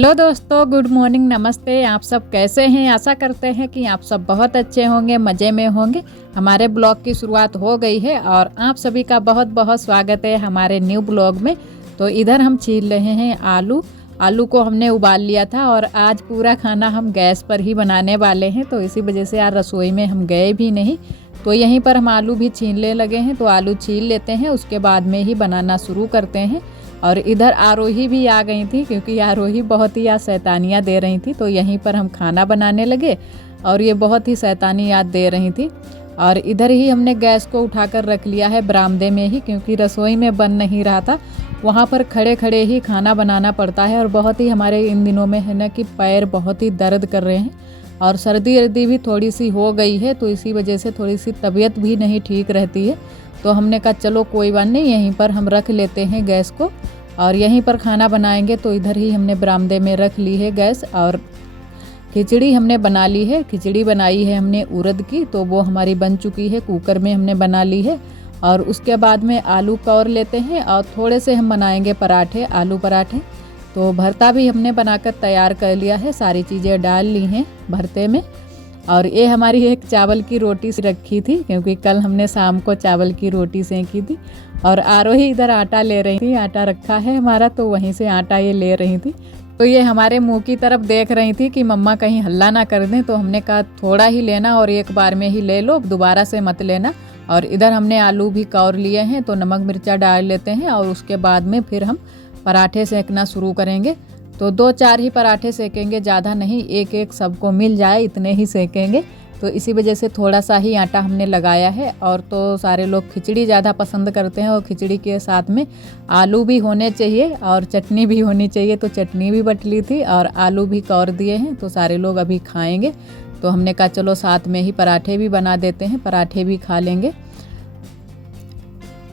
Hello दोस्तों, good morning, नमस्ते। आप सब कैसे हैं? आशा करते हैं कि आप सब बहुत अच्छे होंगे, मज़े में होंगे। हमारे ब्लॉग की शुरुआत हो गई है और आप सभी का बहुत बहुत स्वागत है हमारे न्यू ब्लॉग में। तो इधर हम छील रहे हैं आलू को हमने उबाल लिया था और आज पूरा खाना हम गैस पर ही बनाने वाले हैं, तो इसी वजह से आज रसोई में हम गए भी नहीं। तो यहीं पर हम आलू भी छीलने लगे हैं, तो आलू छील लेते हैं, उसके बाद में ही बनाना शुरू करते हैं। और इधर आरोही भी आ गई थी, क्योंकि आरोही बहुत ही आज शैतानियाँ दे रही थी, तो यहीं पर हम खाना बनाने लगे और ये बहुत ही शैतानी याद दे रही थी। और इधर ही हमने गैस को उठाकर रख लिया है बरामदे में ही, क्योंकि रसोई में बन नहीं रहा था। वहाँ पर खड़े खड़े ही खाना बनाना पड़ता है और बहुत ही हमारे इन दिनों में है ना कि पैर बहुत ही दर्द कर रहे हैं और सर्दी वर्दी भी थोड़ी सी हो गई है, तो इसी वजह से थोड़ी सी तबीयत भी नहीं ठीक रहती है। तो हमने कहा चलो कोई बात नहीं, यहीं पर हम रख लेते हैं गैस को और यहीं पर खाना बनाएंगे। तो इधर ही हमने बरामदे में रख ली है गैस और खिचड़ी हमने बना ली है। खिचड़ी बनाई है हमने उड़द की, तो वो हमारी बन चुकी है, कुकर में हमने बना ली है। और उसके बाद में आलू कौर लेते हैं और थोड़े से हम बनाएंगे पराठे, आलू पराठे। तो भरता भी हमने बनाकर तैयार कर लिया है, सारी चीज़ें डाल ली हैं भरते में। और ये हमारी एक चावल की रोटी रखी थी, क्योंकि कल हमने शाम को चावल की रोटी सेंकी थी। और आरोही इधर आटा ले रही थी, आटा रखा है हमारा, तो वहीं से आटा ये ले रही थी। तो ये हमारे मुंह की तरफ देख रही थी कि मम्मा कहीं हल्ला ना कर दें, तो हमने कहा थोड़ा ही लेना और एक बार में ही ले लो, दोबारा से मत लेना। और इधर हमने आलू भी कौर लिए हैं, तो नमक मिर्चा डाल लेते हैं और उसके बाद में फिर हम पराठे सेंकना शुरू करेंगे। तो 2-4 ही पराठे सेकेंगे, ज़्यादा नहीं, एक एक सबको मिल जाए इतने ही सेकेंगे। तो इसी वजह से थोड़ा सा ही आटा हमने लगाया है। और तो सारे लोग खिचड़ी ज़्यादा पसंद करते हैं और खिचड़ी के साथ में आलू भी होने चाहिए और चटनी भी होनी चाहिए, तो चटनी भी बट ली थी और आलू भी कौर दिए हैं, तो सारे लोग अभी खाएंगे। तो हमने कहा चलो साथ में ही पराठे भी बना देते हैं, पराठे भी खा लेंगे।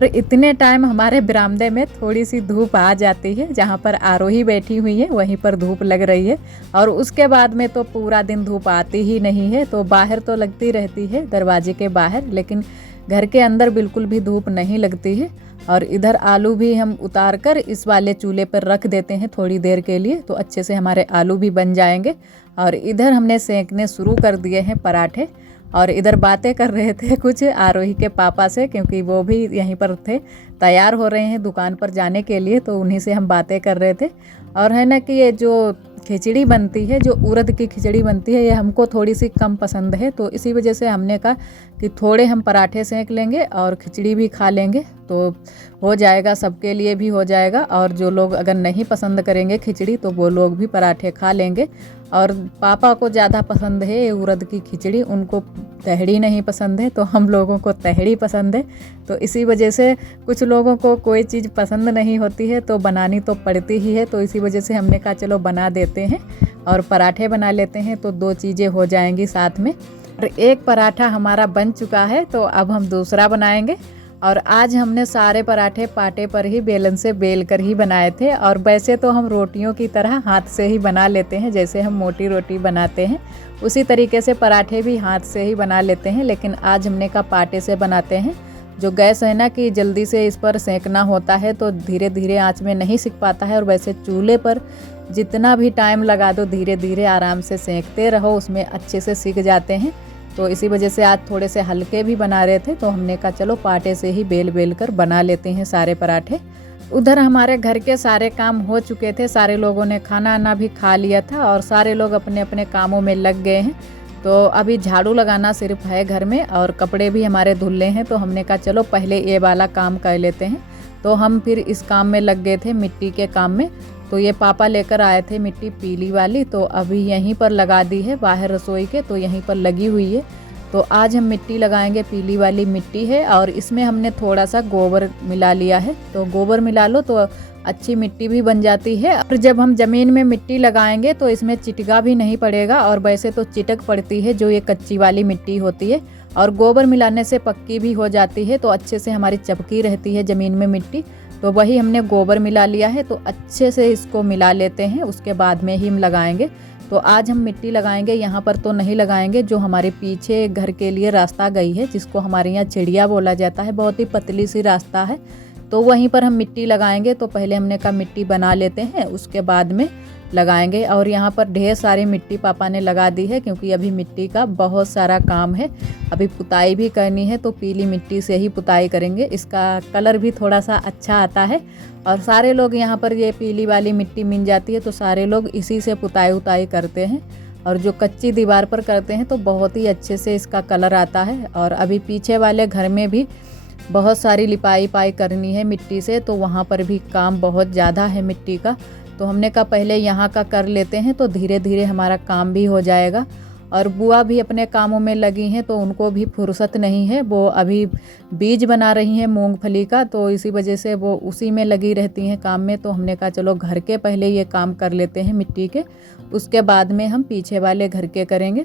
और इतने टाइम हमारे बरामदे में थोड़ी सी धूप आ जाती है, जहाँ पर आरोही बैठी हुई है वहीं पर धूप लग रही है। और उसके बाद में तो पूरा दिन धूप आती ही नहीं है, तो बाहर तो लगती रहती है दरवाजे के बाहर, लेकिन घर के अंदर बिल्कुल भी धूप नहीं लगती है। और इधर आलू भी हम उतार कर इस वाले चूल्हे पर रख देते हैं थोड़ी देर के लिए, तो अच्छे से हमारे आलू भी बन जाएंगे। और इधर हमने सेंकने शुरू कर दिए हैं पराठे। और इधर बातें कर रहे थे कुछ आरोही के पापा से, क्योंकि वो भी यहीं पर थे, तैयार हो रहे हैं दुकान पर जाने के लिए, तो उन्हीं से हम बातें कर रहे थे। और है ना कि ये जो खिचड़ी बनती है, जो उड़द की खिचड़ी बनती है, ये हमको थोड़ी सी कम पसंद है, तो इसी वजह से हमने कहा कि थोड़े हम पराठे सेंक लेंगे और खिचड़ी भी खा लेंगे, तो हो जाएगा, सबके लिए भी हो जाएगा। और जो लोग अगर नहीं पसंद करेंगे खिचड़ी, तो वो लोग भी पराठे खा लेंगे। और पापा को ज़्यादा पसंद है उड़द की खिचड़ी, उनको तहड़ी नहीं पसंद है, तो हम लोगों को तहड़ी पसंद है। तो इसी वजह से कुछ लोगों को कोई चीज़ पसंद नहीं होती है, तो बनानी तो पड़ती ही है, तो इसी वजह से हमने कहा चलो बना देते हैं और पराठे बना लेते हैं, तो 2 चीज़ें हो जाएंगी साथ में। और एक पराठा हमारा बन चुका है, तो अब हम दूसरा बनाएंगे। और आज हमने सारे पराठे पाटे पर ही बेलन से बेल कर ही बनाए थे। और वैसे तो हम रोटियों की तरह हाथ से ही बना लेते हैं, जैसे हम मोटी रोटी बनाते हैं उसी तरीके से पराठे भी हाथ से ही बना लेते हैं, लेकिन आज हमने कहा पाटे से बनाते हैं। जो गैस है ना कि जल्दी से इस पर सेंकना होता है, तो धीरे धीरे आंच में नहीं सिक पाता है। और वैसे चूल्हे पर जितना भी टाइम लगा दो, धीरे धीरे आराम से सेंकते रहो, उसमें अच्छे से सिक जाते हैं। तो इसी वजह से आज थोड़े से हल्के भी बना रहे थे, तो हमने कहा चलो पाटे से ही बेल बेल कर बना लेते हैं सारे पराठे। उधर हमारे घर के सारे काम हो चुके थे, सारे लोगों ने खाना आना भी खा लिया था और सारे लोग अपने अपने कामों में लग गए हैं। तो अभी झाड़ू लगाना सिर्फ है घर में और कपड़े भी हमारे धुलने हैं, तो हमने कहा चलो पहले ये वाला काम कर लेते हैं। तो हम फिर इस काम में लग गए थे, मिट्टी के काम में। तो ये पापा लेकर आए थे मिट्टी पीली वाली, तो अभी यहीं पर लगा दी है बाहर रसोई के, तो यहीं पर लगी हुई है। तो आज हम मिट्टी लगाएंगे, पीली वाली मिट्टी है और इसमें हमने थोड़ा सा गोबर मिला लिया है। तो गोबर मिला लो तो अच्छी मिट्टी भी बन जाती है। और जब हम ज़मीन में मिट्टी लगाएंगे तो इसमें चिटका भी नहीं पड़ेगा, और वैसे तो चिटक पड़ती है जो ये कच्ची वाली मिट्टी होती है, और गोबर मिलाने से पक्की भी हो जाती है, तो अच्छे से हमारी चपकी रहती है ज़मीन में मिट्टी। तो वही हमने गोबर मिला लिया है, तो अच्छे से इसको मिला लेते हैं, उसके बाद में ही हम लगाएंगे। तो आज हम मिट्टी लगाएंगे, यहाँ पर तो नहीं लगाएंगे, जो हमारे पीछे घर के लिए रास्ता गई है, जिसको हमारे यहाँ चिड़िया बोला जाता है, बहुत ही पतली सी रास्ता है, तो वहीं पर हम मिट्टी लगाएंगे। तो पहले हमने कहा मिट्टी बना लेते हैं, उसके बाद में लगाएंगे। और यहाँ पर ढेर सारी मिट्टी पापा ने लगा दी है, क्योंकि अभी मिट्टी का बहुत सारा काम है। अभी पुताई भी करनी है, तो पीली मिट्टी से ही पुताई करेंगे। इसका कलर भी थोड़ा सा अच्छा आता है, और सारे लोग यहाँ पर ये पीली वाली मिट्टी मिल जाती है तो सारे लोग इसी से पुताई उताई करते हैं। और जो कच्ची दीवार पर करते हैं तो बहुत ही अच्छे से इसका कलर आता है। और अभी पीछे वाले घर में भी बहुत सारी लिपाई पाई करनी है मिट्टी से, तो वहाँ पर भी काम बहुत ज़्यादा है मिट्टी का। तो हमने कहा पहले यहाँ का कर लेते हैं, तो धीरे धीरे हमारा काम भी हो जाएगा। और बुआ भी अपने कामों में लगी हैं, तो उनको भी फुर्सत नहीं है। वो अभी बीज बना रही हैं मूंगफली का, तो इसी वजह से वो उसी में लगी रहती हैं काम में। तो हमने कहा चलो घर के पहले ये काम कर लेते हैं मिट्टी के, उसके बाद में हम पीछे वाले घर के करेंगे।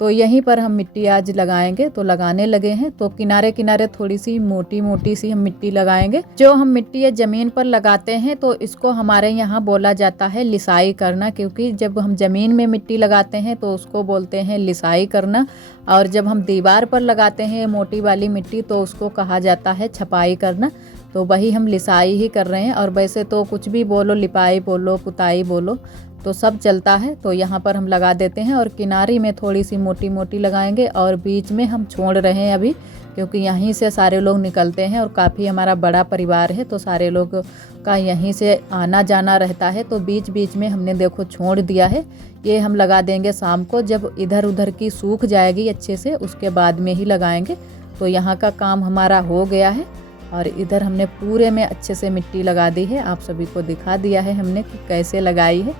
तो यहीं पर हम मिट्टी आज लगाएंगे, तो लगाने लगे हैं। तो किनारे किनारे थोड़ी सी मोटी मोटी सी हम मिट्टी लगाएंगे। जो हम मिट्टी ये ज़मीन पर लगाते हैं तो इसको हमारे यहाँ बोला जाता है लिसाई करना, क्योंकि जब हम ज़मीन में मिट्टी लगाते हैं तो उसको बोलते हैं लिसाई करना। और जब हम दीवार पर लगाते हैं मोटी वाली मिट्टी तो उसको कहा जाता है छपाई करना। तो वही हम लिसाई ही कर रहे हैं। और वैसे तो कुछ भी बोलो, लिपाई बोलो, पुताई बोलो, तो सब चलता है। तो यहाँ पर हम लगा देते हैं, और किनारे में थोड़ी सी मोटी मोटी लगाएंगे, और बीच में हम छोड़ रहे हैं अभी, क्योंकि यहीं से सारे लोग निकलते हैं और काफ़ी हमारा बड़ा परिवार है, तो सारे लोग का यहीं से आना जाना रहता है। तो बीच बीच में हमने देखो छोड़ दिया है। ये हम लगा देंगे शाम को, जब इधर उधर की सूख जाएगी अच्छे से उसके बाद में ही लगाएंगे। तो यहाँ का काम हमारा हो गया है, और इधर हमने पूरे में अच्छे से मिट्टी लगा दी है। आप सभी को दिखा दिया है हमने कि कैसे लगाई है।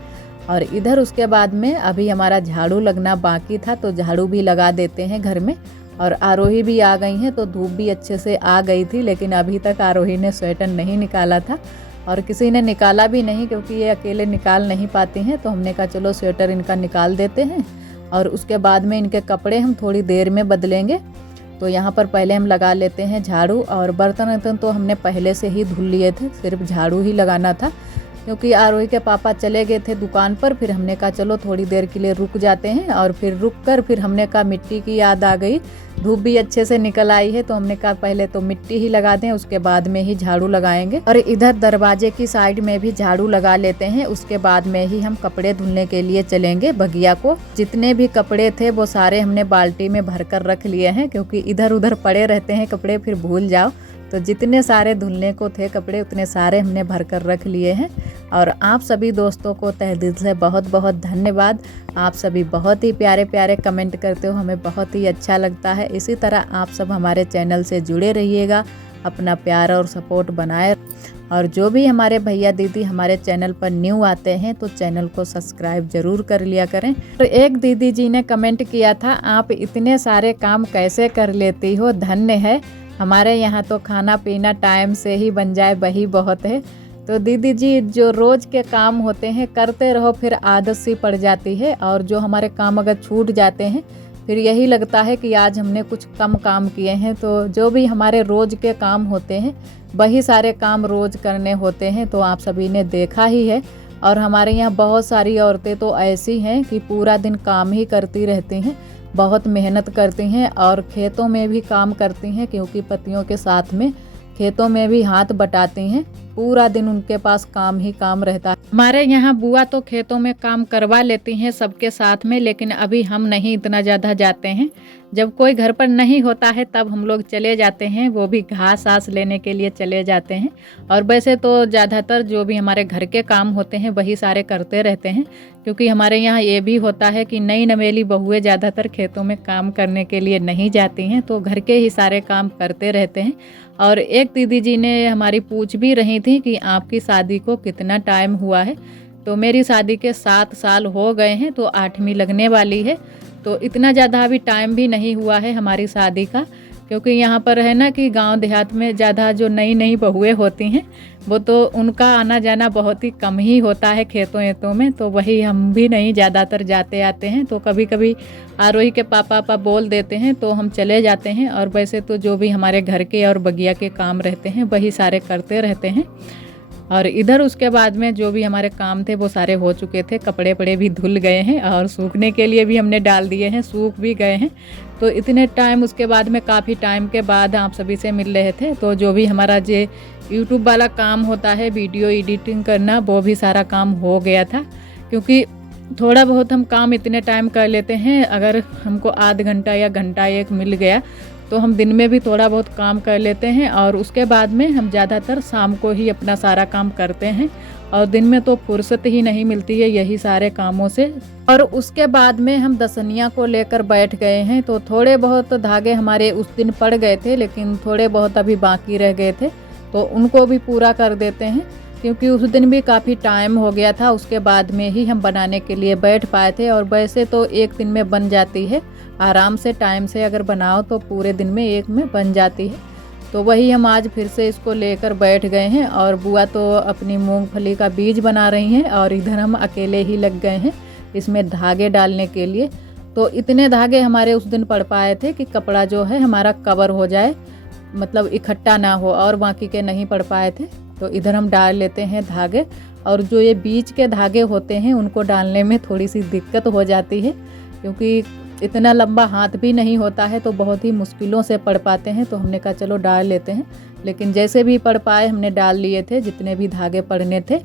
और इधर उसके बाद में अभी हमारा झाड़ू लगना बाकी था, तो झाड़ू भी लगा देते हैं घर में। और आरोही भी आ गई हैं, तो धूप भी अच्छे से आ गई थी, लेकिन अभी तक आरोही ने स्वेटर नहीं निकाला था, और किसी ने निकाला भी नहीं, क्योंकि ये अकेले निकाल नहीं पाती हैं। तो हमने कहा चलो स्वेटर इनका निकाल देते हैं, और उसके बाद में इनके कपड़े हम थोड़ी देर में बदलेंगे। तो यहाँ पर पहले हम लगा लेते हैं झाड़ू। और बर्तन तो हमने पहले से ही धुल लिए थे, सिर्फ झाड़ू ही लगाना था, क्योंकि आरोही के पापा चले गए थे दुकान पर। फिर हमने कहा चलो थोड़ी देर के लिए रुक जाते हैं, और फिर रुक कर फिर हमने कहा मिट्टी की याद आ गई, धूप भी अच्छे से निकल आई है, तो हमने कहा पहले तो मिट्टी ही लगा दें, उसके बाद में ही झाड़ू लगाएंगे। और इधर दरवाजे की साइड में भी झाड़ू लगा लेते हैं, उसके बाद में ही हम कपड़े धुलने के लिए चलेंगे बगिया को। जितने भी कपड़े थे वो सारे हमने बाल्टी में भर कर रख लिए हैं, क्योंकि इधर उधर पड़े रहते हैं कपड़े, फिर भूल जाओ। तो जितने सारे धुलने को थे कपड़े उतने सारे हमने भर कर रख लिए हैं। और आप सभी दोस्तों को तहे दिल से बहुत बहुत धन्यवाद। आप सभी बहुत ही प्यारे प्यारे कमेंट करते हो, हमें बहुत ही अच्छा लगता है। इसी तरह आप सब हमारे चैनल से जुड़े रहिएगा, अपना प्यार और सपोर्ट बनाए। और जो भी हमारे भैया दीदी हमारे चैनल पर न्यू आते हैं तो चैनल को सब्सक्राइब जरूर कर लिया करें। तो एक दीदी जी ने कमेंट किया था, आप इतने सारे काम कैसे कर लेती हो, धन्य है। हमारे यहाँ तो खाना पीना टाइम से ही बन जाए वही बहुत है। तो दीदी जी जो रोज़ के काम होते हैं करते रहो, फिर आदत सी पड़ जाती है। और जो हमारे काम अगर छूट जाते हैं फिर यही लगता है कि आज हमने कुछ कम काम किए हैं। तो जो भी हमारे रोज़ के काम होते हैं वही सारे काम रोज़ करने होते हैं, तो आप सभी ने देखा ही है। और हमारे यहाँ बहुत सारी औरतें तो ऐसी हैं कि पूरा दिन काम ही करती रहती हैं, बहुत मेहनत करती हैं और खेतों में भी काम करती हैं, क्योंकि पतियों के साथ में खेतों में भी हाथ बटाती हैं। पूरा दिन उनके पास काम ही काम रहता है। हमारे यहाँ बुआ तो खेतों में काम करवा लेती हैं सबके साथ में, लेकिन अभी हम नहीं इतना ज़्यादा जाते हैं। जब कोई घर पर नहीं होता है तब हम लोग चले जाते हैं, वो भी घास आस लेने के लिए चले जाते हैं। और वैसे तो ज़्यादातर जो भी हमारे घर के काम होते हैं वही सारे करते रहते हैं, क्योंकि हमारे यहाँ ये भी होता है कि नई नवेली बहुएं ज़्यादातर खेतों में काम करने के लिए नहीं जाती हैं, तो घर के ही सारे काम करते रहते हैं। और एक दीदी जी ने हमारी पूछ भी रही थी कि आपकी शादी को कितना टाइम हुआ है। तो मेरी शादी के 7 साल हो गए हैं, तो 8वीं लगने वाली है। तो इतना ज़्यादा अभी टाइम भी नहीं हुआ है हमारी शादी का, क्योंकि यहाँ पर है ना कि गांव देहात में ज़्यादा जो नई नई बहुएं होती हैं वो तो उनका आना जाना बहुत ही कम ही होता है खेतों वेतों में, तो वही हम भी नहीं ज़्यादातर जाते आते हैं। तो कभी कभी आरोही के पापा बोल देते हैं तो हम चले जाते हैं, और वैसे तो जो भी हमारे घर के और बगिया के काम रहते हैं वही सारे करते रहते हैं। और इधर उसके बाद में जो भी हमारे काम थे वो सारे हो चुके थे, कपड़े पड़े भी धुल गए हैं और सूखने के लिए भी हमने डाल दिए हैं, सूख भी गए हैं। तो इतने टाइम उसके बाद में काफ़ी टाइम के बाद आप सभी से मिल रहे थे। तो जो भी हमारा जो यूट्यूब वाला काम होता है वीडियो एडिटिंग करना, वो भी सारा काम हो गया था, क्योंकि थोड़ा बहुत हम काम इतने टाइम कर लेते हैं, अगर हमको आध घंटा या घंटा एक मिल गया तो हम दिन में भी थोड़ा बहुत काम कर लेते हैं और उसके बाद में हम ज़्यादातर शाम को ही अपना सारा काम करते हैं और दिन में तो फुर्सत ही नहीं मिलती है यही सारे कामों से। और उसके बाद में हम दशनिया को लेकर बैठ गए हैं, तो थोड़े बहुत धागे हमारे उस दिन पड़ गए थे, लेकिन थोड़े बहुत अभी बाकी रह गए थे, तो उनको भी पूरा कर देते हैं क्योंकि उस दिन भी काफ़ी टाइम हो गया था। उसके बाद में ही हम बनाने के लिए बैठ पाए थे और वैसे तो एक दिन में बन जाती है, आराम से टाइम से अगर बनाओ तो पूरे दिन में एक में बन जाती है। तो वही हम आज फिर से इसको लेकर बैठ गए हैं और बुआ तो अपनी मूंगफली का बीज बना रही हैं और इधर हम अकेले ही लग गए हैं इसमें धागे डालने के लिए। तो इतने धागे हमारे उस दिन पड़ पाए थे कि कपड़ा जो है हमारा कवर हो जाए, मतलब इकट्ठा ना हो, और बाकी के नहीं पड़ पाए थे। तो इधर हम डाल लेते हैं धागे, और जो ये बीच के धागे होते हैं उनको डालने में थोड़ी सी दिक्कत हो जाती है क्योंकि इतना लंबा हाथ भी नहीं होता है, तो बहुत ही मुश्किलों से पड़ पाते हैं। तो हमने कहा चलो डाल लेते हैं, लेकिन जैसे भी पड़ पाए हमने डाल लिए थे जितने भी धागे पड़ने थे,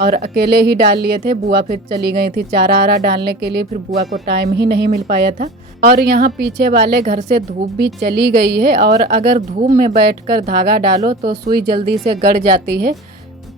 और अकेले ही डाल लिए थे। बुआ फिर चली गई थी चारा आरा डालने के लिए, फिर बुआ को टाइम ही नहीं मिल पाया था। और यहाँ पीछे वाले घर से धूप भी चली गई है, और अगर धूप में बैठकर धागा डालो तो सुई जल्दी से गड़ जाती है।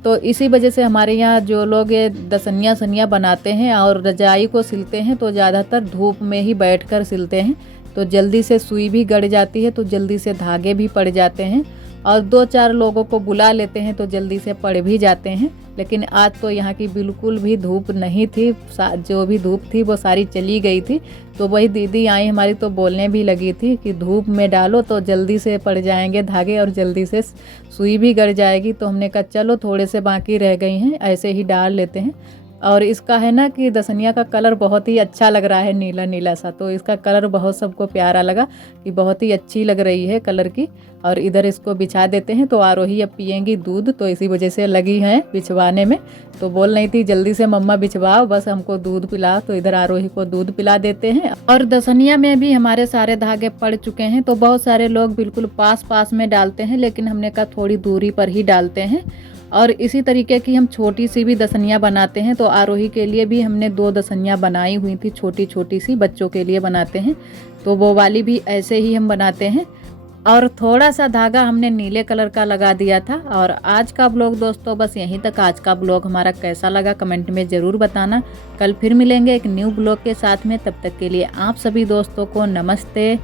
तो इसी वजह से हमारे यहाँ जो लोग ये दसनिया सनिया बनाते हैं और रजाई को सिलते हैं तो ज़्यादातर धूप में ही बैठकर सिलते हैं, तो जल्दी से सुई भी गड़ जाती है, तो जल्दी से धागे भी पड़ जाते हैं, और 2-4 लोगों को बुला लेते हैं तो जल्दी से पड़ भी जाते हैं। लेकिन आज तो यहाँ की बिल्कुल भी धूप नहीं थी, जो भी धूप थी वो सारी चली गई थी। तो वही दीदी आई हमारी तो बोलने भी लगी थी कि धूप में डालो तो जल्दी से पड़ जाएंगे धागे और जल्दी से सुई भी गड़ जाएगी। तो हमने कहा चलो थोड़े से बाकी रह गई हैं, ऐसे ही डाल लेते हैं। और इसका है ना कि दसनिया का कलर बहुत ही अच्छा लग रहा है, नीला नीला सा, तो इसका कलर बहुत सबको प्यारा लगा कि बहुत ही अच्छी लग रही है कलर की। और इधर इसको बिछा देते हैं, तो आरोही अब पियेंगी दूध, तो इसी वजह से लगी हैं बिछवाने में। तो बोल रही थी जल्दी से मम्मा बिछवाओ, बस हमको दूध पिलाओ, तो इधर आरोही को दूध पिला देते हैं। और दसनिया में भी हमारे सारे धागे पड़ चुके हैं, तो बहुत सारे लोग बिल्कुल पास पास में डालते हैं, लेकिन हमने कहा थोड़ी दूरी पर ही डालते हैं। और इसी तरीके की हम छोटी सी भी दसनिया बनाते हैं, तो आरोही के लिए भी हमने 2 दसनिया बनाई हुई थी, छोटी छोटी सी बच्चों के लिए बनाते हैं, तो वो वाली भी ऐसे ही हम बनाते हैं। और थोड़ा सा धागा हमने नीले कलर का लगा दिया था। और आज का ब्लॉग दोस्तों बस यहीं तक। आज का ब्लॉग हमारा कैसा लगा कमेंट में ज़रूर बताना। कल फिर मिलेंगे एक न्यू ब्लॉग के साथ में, तब तक के लिए आप सभी दोस्तों को नमस्ते।